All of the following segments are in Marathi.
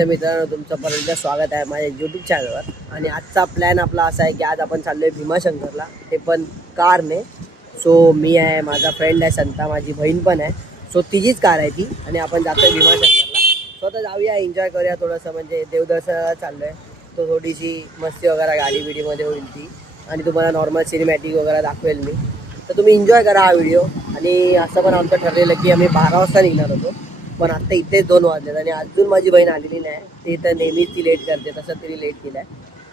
तर मित्रांनो तुमचं परत स्वागत आहे माझ्या यूट्यूब चॅनलवर. आणि आजचा प्लॅन आपला असा आहे की आज आपण चाललोय भीमाशंकरला, ते पण कारने. सो मी आहे, माझा फ्रेंड आहे संता, माझी बहीण पण आहे. सो तिचीच कार आहे ती आणि आपण जातोय भीमाशंकरला. सो आता जाऊया, एन्जॉय करूया थोडंसं, म्हणजे देवदर्शनाला चाललोय. तो थोडीशी मस्ती वगैरे गाडी बिडीमध्ये होईल ती, आणि तुम्हाला नॉर्मल सिनेमॅटिक वगैरे दाखवेल मी. तर तुम्ही एन्जॉय करा हा व्हिडिओ. आणि असं पण आमचं ठरलेलं की आम्ही 12 वाजता निघणार होतो, पण आता इथेच 2 वाजलेत आणि अजून माझी बहीण आलेली नाही. ती तर नेहमीच ती लेट करते, तसं तिने लेट केलं आहे.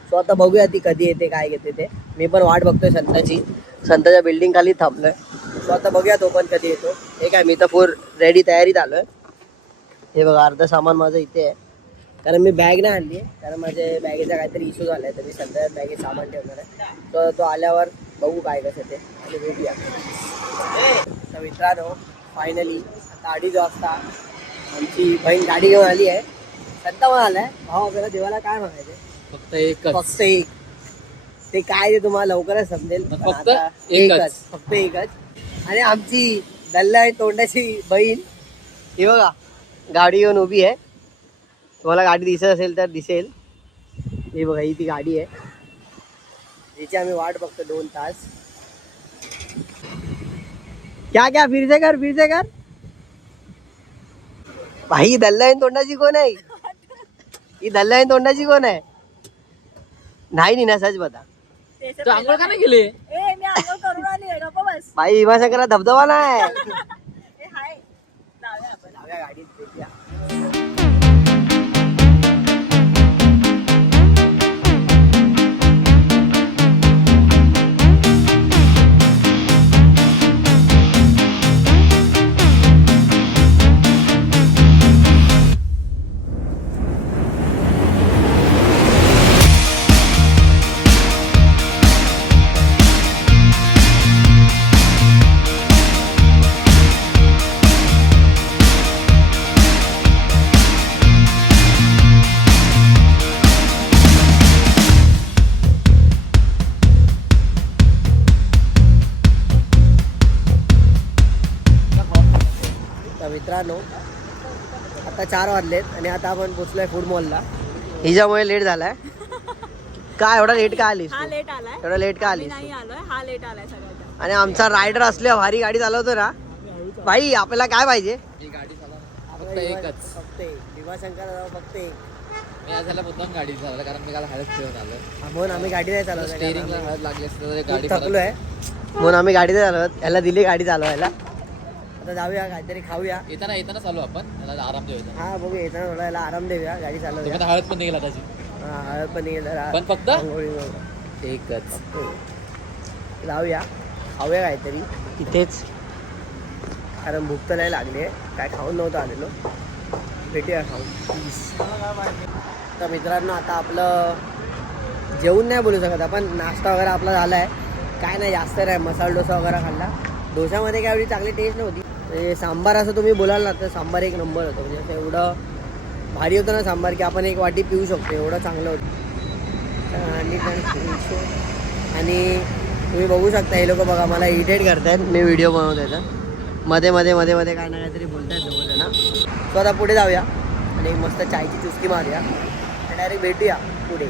सो आता बघूया ती कधी येते, काय घेते ते. मी पण वाट बघतोय संताची, संताच्या बिल्डिंग खाली थांबलोय. सो आता बघूया तो पण कधी येतो. हे काय, मी तर फुल रेडी तयारीत आलोय. हे बघा, अर्ध सामान माझं इथे आहे, कारण मी बॅग नाही आणली आहे, कारण माझ्या बॅगेचा काहीतरी इश्यू झाला आहे. तर मी संताच्या बॅगेत सामान ठेवणार आहे. तर तो आल्यावर बघू काय कसं ते आणि भेटूया. तर मित्रांनो, फायनली आता 2:30 वाजता आमची बहीण गाडी घेऊन आली आहे. संता पण आलाय. भाऊ आपल्याला देवाला काय म्हणायचे? फक्त एक. ते काय ते तुम्हाला लवकरच समजेल. फक्त एकच. आणि आमची दल्ला तोंडाची बहीण ही बघा गाडी घेऊन उभी आहे. तुम्हाला गाडी दिसत असेल तर दिसेल. ही बघा, ही ती गाडी आहे जिची आम्ही वाट बघतो 2 तास. क्या फिरसे कर भाई. दल्लाईन तोंडाची कोण आहे ही? दल्लाईन तोंडाची कोण आहे? नाही ना, सच बता. तू आंघोळ का नाही गेली? मी आंघोळ करून आली, गप्प बस. भाई भीमाशंकरला धबधबा नाही. हाय, जाऊया आपण. जाऊया गाडीत, भेटूया. मित्रांनो, आता 4 वाजलेत आणि आता आपण पोचलोय फूड मॉलला. हिच्यामुळे लेट झालाय. काय एवढा लेट का आलीस? हा लेट आलाय. एवढा लेट का मी आलीस? नाही आलोय, हा लेट आलाय सगळ्यात. आणि आमचा रायडर असल्या भारी गाडी चालवतो ना भाई. आपल्याला काय पाहिजे? ही गाडी चालव फक्त एकच. फक्त भीमाशंकर फक्त एक. मी आज झाला मुद्दाम गाडी चालवलं, कारण मी काल हळद खेळून आलो. म्हणून आम्ही गाडी नाही चालवत. स्टेअरिंगला हळद लागली असते तर गाडी थकलोय म्हणून आम्ही गाडी नाही चालवत. याला दिली गाडी चालवायला. आता जाऊया, काहीतरी खाऊया. येताना चालू आपण, त्याला आराम देऊया. हा बघू, येताना थोडा याला आराम देऊया, गाडी चालवूया. हळद पण निघाला त्याची. हा, हळद पण निघेल. पण फक्त आंघोळी एकच. जाऊया, खाऊया काहीतरी इथेच, कारण भूक तर नाही लागली आहे. काय खाऊन नव्हतं आलेलो. भेटूया खाऊन. तर मित्रांनो, आता आपलं जेवण नाही बोलू शकत आपण, नाश्ता वगैरे आपला झाला आहे. काय नाही, जास्त नाही, मसाला डोसा वगैरे खाल्ला. डोशामध्ये काय एवढी चांगली टेस्ट नव्हती. म्हणजे सांबार असं तुम्ही बोलाल ना तर सांबार एक नंबर होतं. म्हणजे असं एवढं भारी होतं ना सांबार की आपण एक वाटी पिऊ शकतो, एवढं चांगलं होतं. आणि तुम्ही बघू शकता, हे लोक बघा मला इरिटेट करतायत. मी व्हिडिओ बनवतोय तर मध्ये काय ना काहीतरी बोलतायत दोघं ना. सो आता पुढे जाऊया आणि मस्त चायची चुस्की मारूया आणि डायरेक्ट भेटूया पुढे.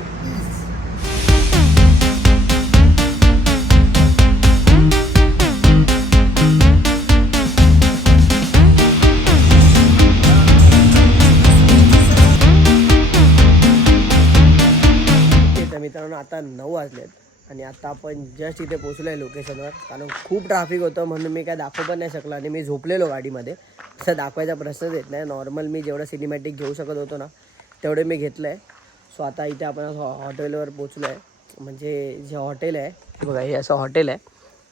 मित्रांनो, आता 9 वाजलेत आणि आता आपण जस्ट इथे पोचलो आहे लोकेशनवर. कारण खूप ट्रॅफिक होतं म्हणून मी काय दाखवू पण नाही शकलो आणि मी झोपलेलो गाडीमध्ये. असं दाखवायचा प्रश्नच येत नाही. नॉर्मल मी जेवढं सिनेमॅटिक घेऊ शकत होतो ना तेवढे मी घेतलं आहे. सो आता इथे आपण हॉटेलवर पोचलो आहे. म्हणजे जे हॉटेल आहे बघा, हे असं हॉटेल आहे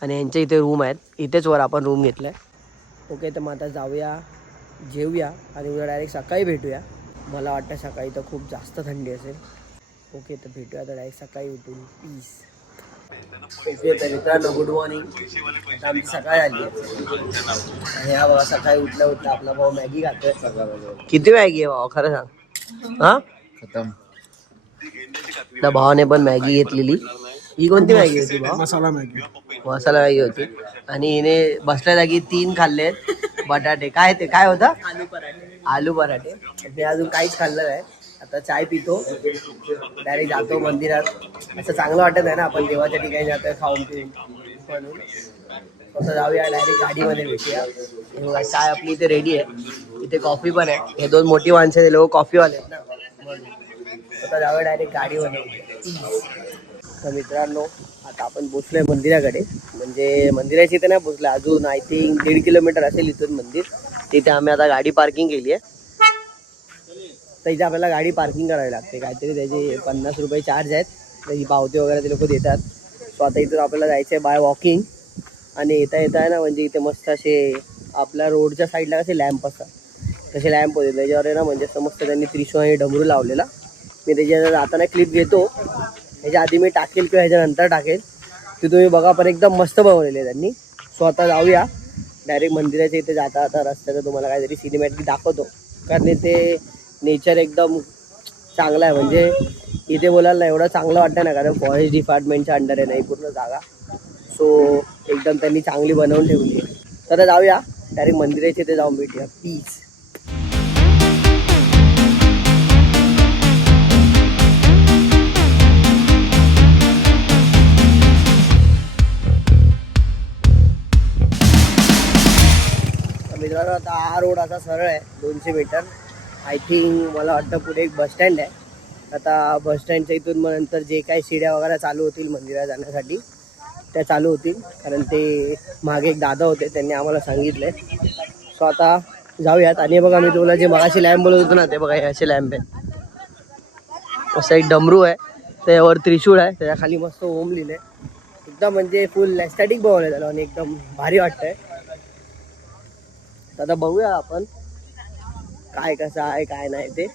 आणि यांच्या इथे रूम आहेत. इथेच वर आपण रूम घेतला आहे. ओके, तर मग आता जाऊया, जेवूया आणि उद्या डायरेक्ट सकाळी भेटूया. मला वाटतं सकाळी तर खूप जास्त थंडी असेल. ओके, तर भेटूया आता डायरेक्ट सकाळी उठून. पीस. ओके, तर मित्रांनो गुड मॉर्निंग. आता आमची सकाळ आली आणि हा बघा सकाळी उठल्या आपला भाऊ मॅगी खातोय. किती मॅगी आहे भाऊ, खरं सांग. हा, खतम. त्या भावाने पण मॅगी घेतलेली. ही कोणती मॅगी होती भाऊ? मसाला मॅगी होती. आणि हिने बसल्या जागी 3 खाल्लेत बटाटे. काय ते काय होतं? आलू पराठे. मी अजून काहीच खाल्लं नाही. आता चाय पितो, डायरेक्ट जातो मंदिरात. असं चांगलं वाटत आहे ना, आपण देवाच्या ठिकाणी जातोय खाऊन पिऊन म्हणून. तसं जाऊया, डायरेक्ट गाडीमध्ये भेटूया. हे बघा चाय आपली इथे रेडी आहे, इथे कॉफी पण आहे. हे दोन मोठी माणसं हे लोक कॉफीवाले आहेत ना म्हणून. आता जाऊया डायरेक्ट गाडीमध्ये. तर मित्रांनो, आता आपण पोचलोय मंदिराकडे. म्हणजे मंदिराची इथे नाही पोचलं अजून, आय थिंक 1.5 किलोमीटर असेल इथून मंदिर. तिथे आम्ही आता गाडी पार्किंग केली आहे. तर इथे आपल्याला गाडी पार्किंग करावी लागते, काहीतरी त्याचे 50 रुपये चार्ज आहेत. त्याची पावती वगैरे ते लोक देतात. सो आता इथून आपल्याला जायचं आहे बाय वॉकिंग. आणि येता येता आहे ना, म्हणजे इथे मस्त असे आपल्या रोडच्या साईडला कसे लॅम्प असतात, तसे लॅम्प होते. त्याच्यावर आहे ना, म्हणजे समस्त त्यांनी त्रिशूळ आणि डमरू लावलेला. मी त्याच्या जाताना क्लिप घेतो, ह्याच्या आधी मी टाकेल किंवा ह्याच्यानंतर टाकेल. ते तुम्ही बघा, पण एकदम मस्त बनवलेले आहे त्यांनी. सो आता जाऊया डायरेक्ट मंदिराच्या इथे. जाता आता रस्त्याचं तुम्हाला काहीतरी सिनेमॅटिक दाखवतो, कारण इथे नेचर एकदम चांगलं आहे. म्हणजे इथे बोलायला ना एवढं चांगलं वाटतं ना, कारण फॉरेस्ट डिपार्टमेंटच्या अंडर आहे ना ही पूर्ण जागा. सो एकदम त्यांनी चांगली बनवून ठेवली आहे. तर जाऊया डायरेक्ट मंदिराच्या इथे जाऊन भेटूया. प्लीज. मित्रांनो, आता हा रोड असा सरळ आहे 200 मीटर. आय थिंक मला वाटतं पुढे एक बस स्टँड आहे. आता बस स्टँडच्या इथून मग नंतर जे काही शिड्या वगैरे चालू होतील मंदिरात जाण्यासाठी त्या चालू होतील, कारण ते मागे एक दादा होते त्यांनी आम्हाला सांगितले. सो आता जाऊयात. आणि बघा, मी तुला जे मगाशी लॅम्प बोलत होतो ना, ते बघा हे असे लॅम्प आहेत. असं एक डमरू आहे, त्यावर त्रिशूळ आहे, त्याच्या खाली मस्त ओम लिहिलंय. एकदम म्हणजे फुल एस्थेटिक बनवलं त्याला आणि एकदम भारी वाटतंय. आता बघूया आपण काय कसं आहे काय नाही ते,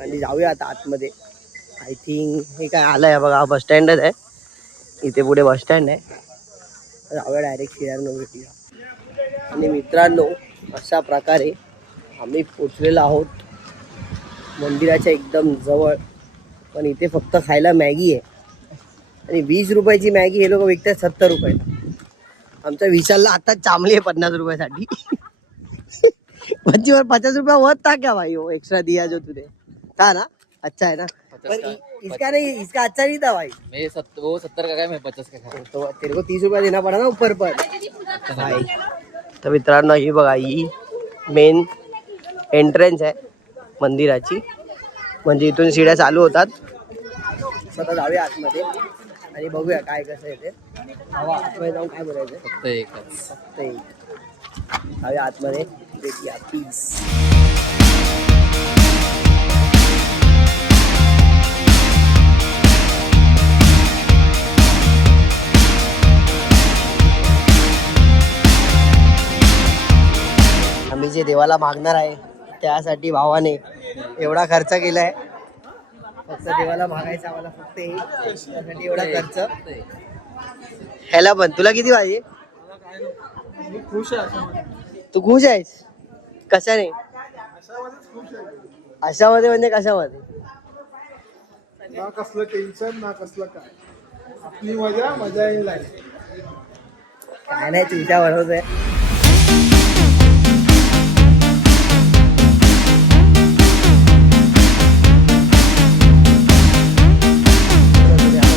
आणि जाऊया आता आतमध्ये. आय थिंक हे काय आलं आहे बघा, बस स्टँडच आहे. इथे पुढे बस स्टँड आहे. जाऊया डायरेक्ट शिरांना भेटूया. आणि मित्रांनो, अशा प्रकारे आम्ही पोचलेलो आहोत मंदिराच्या एकदम जवळ. पण इथे फक्त खायला मॅगी आहे, आणि 20 रुपयाची मॅगी हे लोक विकतात 70 रुपयाला. आमच्या विशालला आता चांगली आहे 50 रुपयासाठी. 50 रुपया होत था क्या भाई, वो एक्स्ट्रा दिया जो तूने था ना, अच्छा है ना. पर इसका नहीं, इसका अच्छा नहीं था भाई. वो 70 का काय, मैं 50 का खा. तो तेरे को 30 रुपया देना पड़ा ना ऊपर पर भाई. तर मित्रांनो, ही बघा ही मेन एंट्रन्स आहे मंदिराची. म्हणजे इथून शिड्या चालू होतात. स्वतः जाऊया आतमध्ये आणि बघूया काय कसं आहे ते. आतमध्ये जाऊन काय बोलायचं, फक्त एकच. फक्त एक. जाऊया आतमध्ये भेटूया प्लीज. आम्ही जे देवाला मागणार आहे त्यासाठी भावाने एवढा खर्च केलाय. फक्त देवाला मागायचं आम्हाला, फक्त त्यासाठी एवढा खर्च. ह्याला पण तुला किती पाहिजे? तू खुश आहेस कशाने? अशामध्ये म्हणजे कशामध्ये? ना कसलं टेन्शन ना कसलं काय, आपली मजा मजा येईल. काय नाही, तुझ्या बरोबर आहे.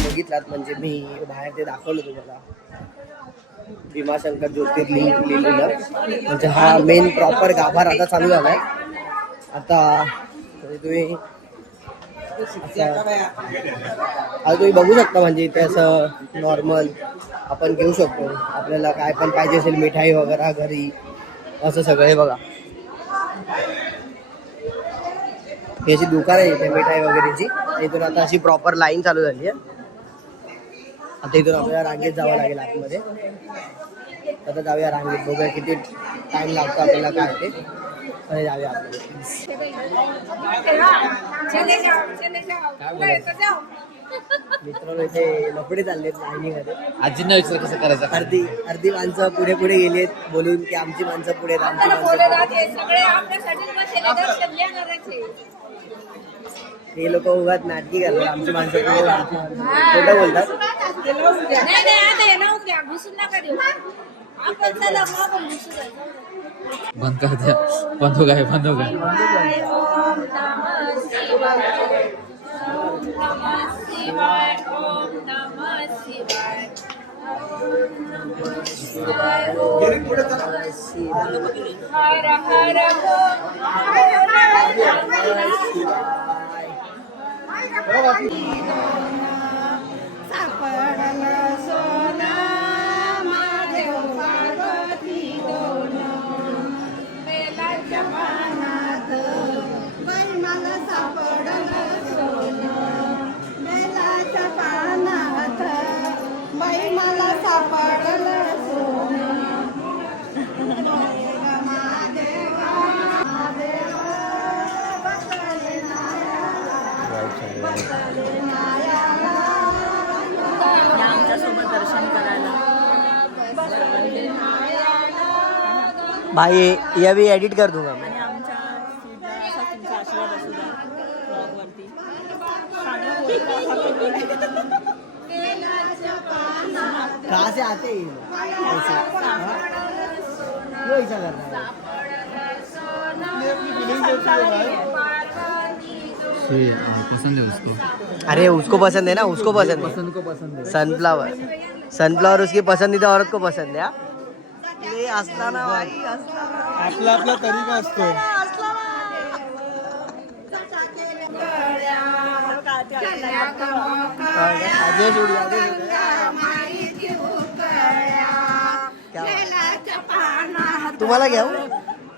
बघितलात म्हणजे मी बाहेर ते दाखवलं तुम्हाला, भीमाशंकर ज्योतिर्लिंग लिहिलेलं. म्हणजे हा मेन प्रॉपर गाभार आता चालू झालाय. आता तुम्ही बघू शकता, म्हणजे इथे असं नॉर्मल आपण घेऊ शकतो. आपल्याला काय पण पाहिजे असेल, मिठाई वगैरे घरी, असं सगळं. हे बघा, ही अशी दुकान आहे इथे मिठाई वगैरेची. इथून आता अशी प्रॉपर लाईन चालू झाली आहे. आता इथून आपल्याला रांगेत जावं लागेल आतमध्ये. आता जाऊया रांगेत, बघूया किती टाइम लागतो आपल्याला काय ते. आणि जाऊया आतमध्ये. मित्रांनो, इथे लफडे चाललेत लाईनीमध्ये. आजींना विचार कसं करायचं. अर्धी माणसं पुढे पुढे गेलीत बोलून की आमची माणसं पुढे आहेत, आमची माणसं. हे लोक उगाच नाटकी करतात, आमची माणसं खोटं बोलतात. बंद कर द्या, बंद हो गए. गिरीत पुढे चला. हो बाकी. आमच्यासोबत दर्शन करायला भाई ये भी एडिट कर दूंगा मैं. आणि आमच्या असा तुमचा आशीर्वाद असू द्या ब्लॉगवरती. कहाँ से आते हैं ये लोग? ऐसे क्यों ऐसा कर रहा है? अपनी अपनी फीलिंग देती है भाई. पसंद है उसको. अरे उसको पसंद है ना, उसको पसंद है. पसंद को पसंद है. सनफ्लावर सनफ्लावर उसकी पसंदीदा औरत को पसंद है. ले असताना भाई असताना. आपला आपला तरीका असतो. आदेश उडी, आदेश उडी. क्या बात. तुम्हाला घ्याऊ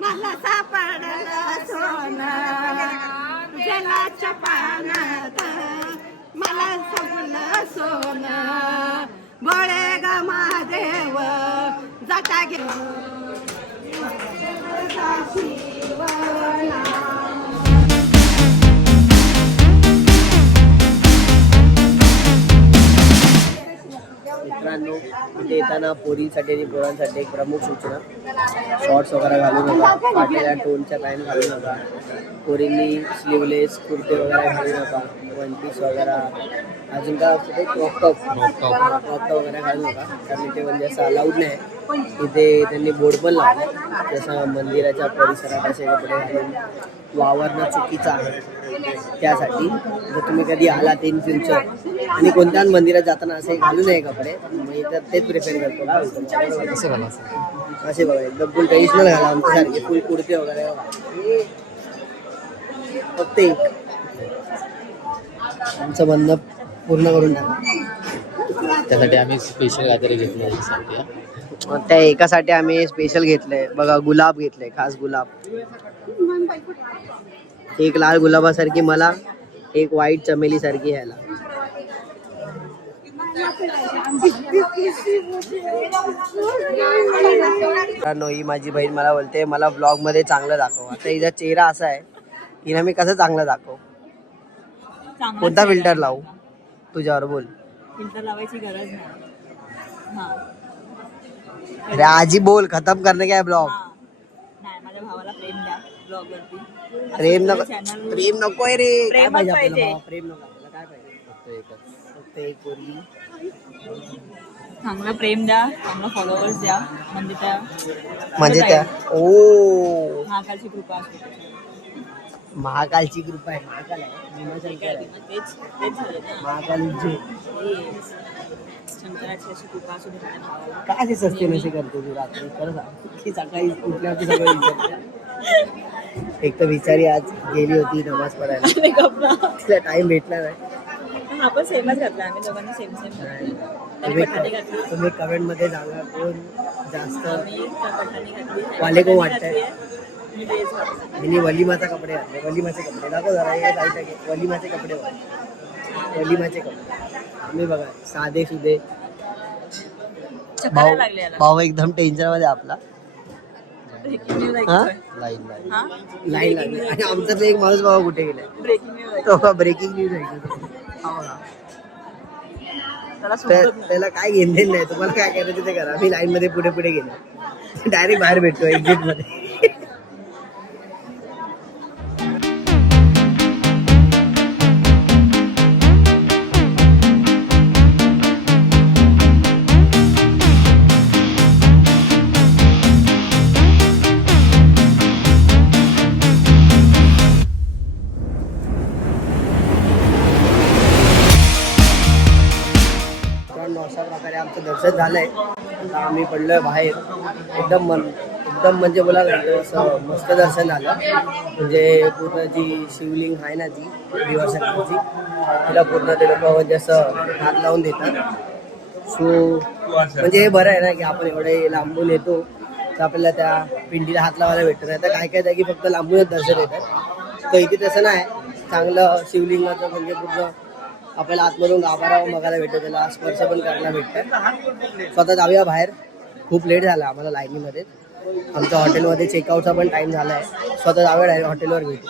मला सापडलं सोनं गेलाच्या पानात मला सगळं सोनं गोळे ग महादेव जाता गे मित्रांनो, इथे येताना पोरींसाठी आणि पोरांसाठी एक प्रमुख सूचना: शॉर्ट्स वगैरे घालू नका, फाटलेल्या टोनच्या पॅन्ट घालू नका, पोरींनी स्लीवलेस कुर्ते वगैरे घालू नका, वन पीस वगैरे, अजून काय असतं ते क्रॉप टॉप वगैरे घालू नका, कारण इथे म्हणजे असं अलाउड नाही. इथे त्यांनी बोर्ड पण लावला जसं मंदिराच्या परिसरात असे कपडे घालून वावरणं चुकीचं आहे. त्यासाठी जर तुम्ही कधी आलात इन फ्युचर आणि कोणत्याच मंदिरात जाताना असे घालू नये कपडे, मी तर तेच प्रिफर करतो. काय बोलतो? कसं घाला असे बघा, एकदम फुल ट्रेडिशनल घाला, आमच्यासारखे फुल कुर्ते वगैरे फक्त एक. आमचं म्हणणं पूर्ण करून टाका. त्यासाठी आम्ही स्पेशल काहीतरी घेतलं याच्यासाठी. त्या एकासाठी आम्ही स्पेशल घेतलंय बघा, गुलाब घेतलंय, खास गुलाब. एक लाल गुलाबासारखी मला, एक व्हाईट चमेली सारखी ह्याला. ही माझी बहीण मला बोलते मला ब्लॉग मध्ये चांगलं दाखव. आता हिचा चेहरा असा आहे, हिला मी कसं चांगलं दाखव? कोणता फिल्टर लावू तुझ्यावर? बोल. फिल्टर लावायची गरज नाही. हा अरे आजी बोल, खतम करणे काय ब्लॉग. नाही, माझ्या भावाला प्रेम द्या ब्लॉग वरती. प्रेम नको, प्रेम नकोय रे. काय प्रेमच पाहिजे पाहिजे. आपल्याला? प्रेम नको आपल्याला. काय पाहिजे? फक्त एकच. फक्त एक पोरगी. चांगलं प्रेम द्या, चांगलं फॉलोअर्स द्या, म्हणजे त्या म्हणजे त्या ओ महाकालची कृपा असते. महाकालची कृपा आहे. महाकाल आहे, भीमाशंकर आहे. तेच झालं ना. महाकालीची शंकराची अशी कृपा असू दे माझ्या भावाला. काय असे सस्ते नसे करते तू रात्री? खरं सांग की सकाळी उठल्यावरती सगळं विचारते. एक तर बिचारी आज गेली होती नमाज पडायला, तिला टाइम भेटला नाही. आपण सेमच घातला, आम्ही दोघांनी सेम तुम्ही कमेंट मध्ये सांगा कोण जास्त पठाणी घातली. वाले को वाटतंय. मी ड्रेस घातला. मी वलिमाचा कपडे घातले. वलिमाचे कपडे दाखव जरा. हे जायचं की वलिमाचे कपडे घातले. वलिमाचे कपडे आम्ही बघा साधे सुधे. चक्कर लागले याला. भाऊ एकदम टेन्शन मध्ये आपला. ब्रेकिंग न्यूज हा? ऐकतोय. लाईन हा? लाईन लागली आणि आमच्यातला एक माणूस बाबा कुठे गेलाय? ब्रेकिंग न्यूज तो ब्रेकिंग न्यूज आहे. त्याला समजत नाही. त्याला काय घेणं नाही. तुम्हाला काय करायचं ते करा. मी लाईन मध्ये पुढे पुढे गेलो, डायरेक्ट बाहेर भेटतो एक्झिट मध्ये. आमचं दर्शन झालंय. आता आम्ही पडलोय बाहेर. एकदम म्हणजे बोलायला लागतं असं मस्त दर्शन झालं. म्हणजे पूर्ण जी शिवलिंग आहे ना ती भीमाशंकरची, तिला पूर्ण ते लोक म्हणजे असं हात लावून देतात. सो म्हणजे हे बरं आहे ना की आपण एवढे लांबून येतो तर आपल्याला त्या पिंडीला हात लावायला भेटत नाही. तर काय जागी फक्त लांबूनच दर्शन येतात. तर इथे तसं नाही, चांगलं शिवलिंगाचं म्हणजे पूर्ण आपल्याला आतमधून गाभारा बघायला भेटतो, त्याला स्पर्श पण करायला भेटतं. स्वतः जाऊया बाहेर. खूप लेट झाला आम्हाला लाईनीमध्ये. आमच्या हॉटेलमध्ये चेकआउटचा पण टाईम झाला आहे. स्वतः जाऊया डायरेक्ट हॉटेलवर भेटू.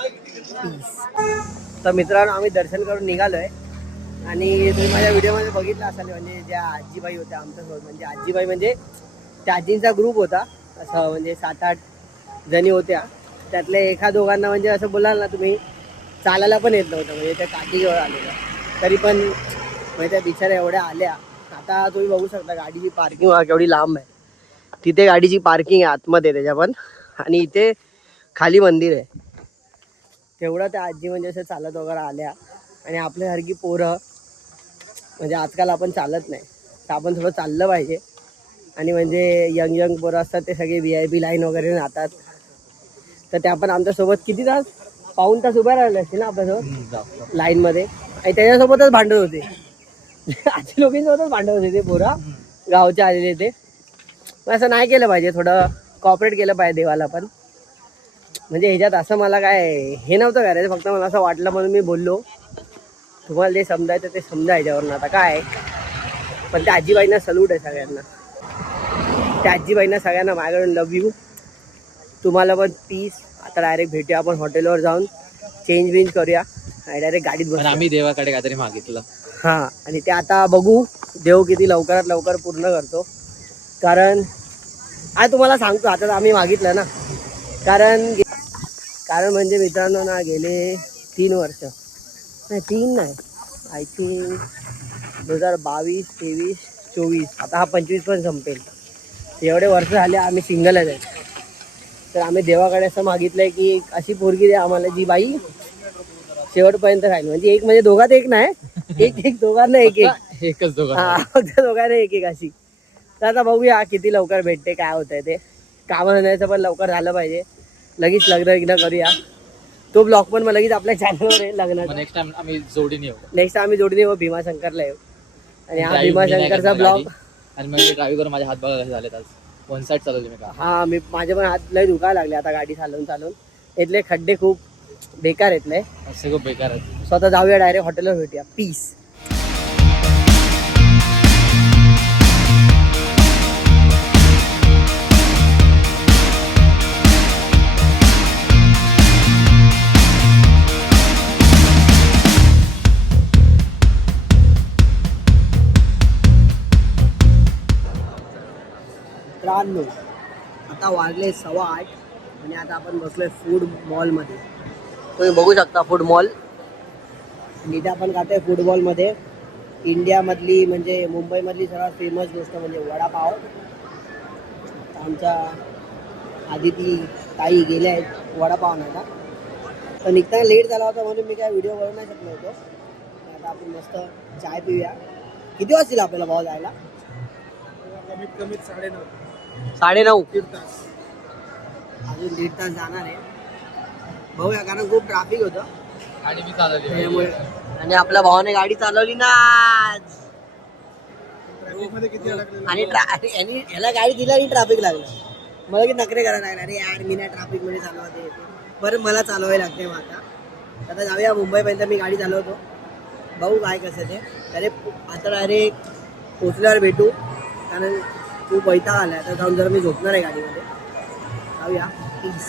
प्लीज. तर मित्रांनो आम्ही दर्शन करून निघालो आहे. आणि तुम्ही माझ्या व्हिडिओमध्ये बघितलं असाल म्हणजे ज्या आजीबाई होत्या आमच्यासोबत, म्हणजे आजीबाई म्हणजे त्या आजींचा ग्रुप होता. असं म्हणजे 7-8 जणी होत्या. त्यातल्या एका दोघांना म्हणजे असं बोलाल ना तुम्ही चालायला पण येत नव्हतं. म्हणजे त्या काठीजवळ आलेल्या तरी पण म्हणजे त्या बिचाऱ्या एवढ्या आल्या. आता तुम्ही बघू शकता गाडीची पार्किंग केवढी लांब आहे. तिथे गाडीची पार्किंग आहे आतमध्ये त्याच्या पण, आणि इथे खाली मंदिर आहे. तेवढं त्या आजी म्हणजे असं चालत वगैरे आल्या. आणि आपल्यासारखी पोरं म्हणजे आजकाल आपण चालत नाही, तर आपण थोडं चाललं पाहिजे. आणि म्हणजे यंग पोरं असतात ते सगळे VIP लाईन वगैरे राहतात. तर त्या पण आमच्यासोबत किती तास, पाऊण तास उभ्या राहिले असते ना आपल्यासोबत लाईनमध्ये. आणि त्याच्यासोबतच भांडत होते. आजी लोकांसोबतच भांडत होते ते पोरं गावचे आलेले. ते पण असं नाही केलं पाहिजे, थोडं कॉपरेट केलं पाहिजे देवाला पण. म्हणजे ह्याच्यात असं मला काय हे नव्हतं करायचं, फक्त मला असं वाटलं म्हणून मी बोललो. तुम्हाला जे समजायचं ते समजा ह्याच्यावरून. आता काय पण त्या आजीबाईंना सल्यूट आहे सगळ्यांना. त्या आजीबाईंना सगळ्यांना माझ्याकडून लव यू. तुम्हाला पण पीस. आता डायरेक्ट भेटूया आपण हॉटेलवर जाऊन, चेंज करूया आणि डायरेक्ट गाडीत बसूया. आम्ही देवाकडे काहीतरी मागितलं. हां, आणि ते आता बघू देव किती लवकरात लवकर पूर्ण करतो. कारण आज तुम्हाला सांगतो आता आम्ही मागितलं ना, कारण म्हणजे मित्रांनो ना गेले 3 वर्ष नाही, 3 नाही, आय थिंक 2022, 23, 24, आता हा 25 पण संपेल. एवढे वर्ष झाले आम्ही सिंगलच आहे. तर आम्ही देवाकडे असं मागितलंय की अशी पोरगी द्या आम्हाला जी बाई शेवटपर्यंत राहील. म्हणजे एक म्हणजे दोघात एक नाही, एक दोघांना एकच दोघं. हा, फक्त दोघांना एक अशी. तर आता बघूया किती लवकर भेटते, काय होतंय ते. कामाचं पण लवकर झालं पाहिजे. लगेच लग्न करूया. तो ब्लॉग पण मग लगेच आपल्या चॅनलवर आहे लग्नाचा. नेक्स्ट टाइम आम्ही जोडीने येऊ. नेक्स्ट टाइम आम्ही जोडीने येऊ, भीमाशंकरला येऊ. आणि हा भीमाशंकरचा ब्लॉग. आणि मग ड्राईव्ह करून माझे हात बघा कसे झालेत आज. 1 साईड चालवली मी का. हा, माझे पण हात लय दुखायला लागले आता गाडी चालवून. इथले खड्डे खूप बेकार येतले, असे खूप बेकार आहेत. स्वतः जाऊया डायरेक्ट हॉटेलवर भेटूया. पीस. मित्रांनो आता वाजले 8:15 आणि आता आपण बसलोय फूड मॉलमध्ये. तुम्ही बघू शकता फूड मॉल. आणि इथे आपण खातोय फूड मॉलमध्ये इंडियामधली म्हणजे मुंबईमधली सर्वात फेमस गोष्ट म्हणजे वडापाव. आमच्या आदिती ताई गेल्या आहेत वडापाव आणायला. तर निघताना लेट झाला होता म्हणून मी काय व्हिडिओ बनवू नाही शकलो होतो. आता आपण मस्त चाय पिऊया. किती वाजतील आपल्याला भाव जायला? कमीत कमी 9:30. 9:30. 1.5 तास. अजून 1.5 तास जाणार आहे. बघूया, कारण खूप ट्रॅफिक होतं आणि मी चालवली त्यामुळे. आणि आपल्या भावाने गाडी चालवली ना ट्रॅफिकमध्ये किती अडकलेलं. आणि ह्याला गाडी दिला आणि ट्रॅफिक लागलं. मला की नखरे करायला लागला, अरे यार मी नाही ट्रॅफिकमध्ये चालवते. बरं मला चालवायला लागते. मग आता जाऊया मुंबईपर्यंत. मी गाडी चालवतो, बघू काय कसं ते. अरे आता डायरेक्ट पोचल्यावर भेटू, कारण खूप वैताग आला. आता जाऊन जरा मी झोपणार आहे गाडीमध्ये. जाऊया. प्लीज.